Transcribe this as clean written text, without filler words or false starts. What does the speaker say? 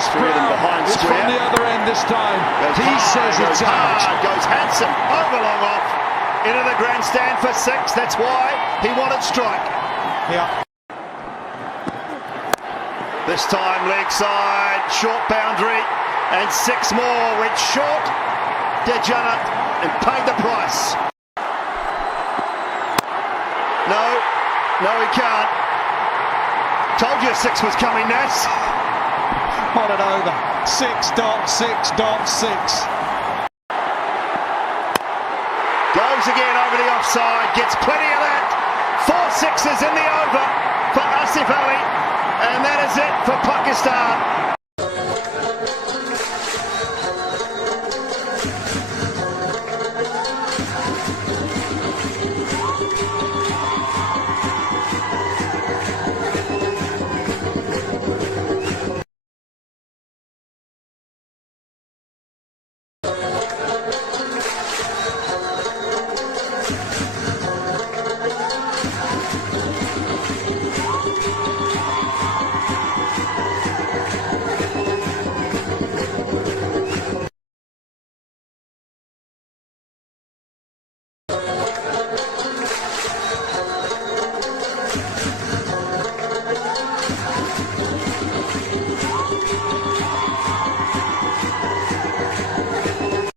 Lewis Brown is from the other end this time. He says it's out. Goes Hansen over long off into the grandstand for 6. That's why he wanted strike. Yeah. This time leg side, short boundary, and 6 more. Went short. Dejanet and paid the price. No, he can't. Told you 6 was coming, Nass. On and over. 6.6.6. Goes again over the offside. Gets plenty of that. 4 6s in the over for Asif Ali. And that is it for Pakistan.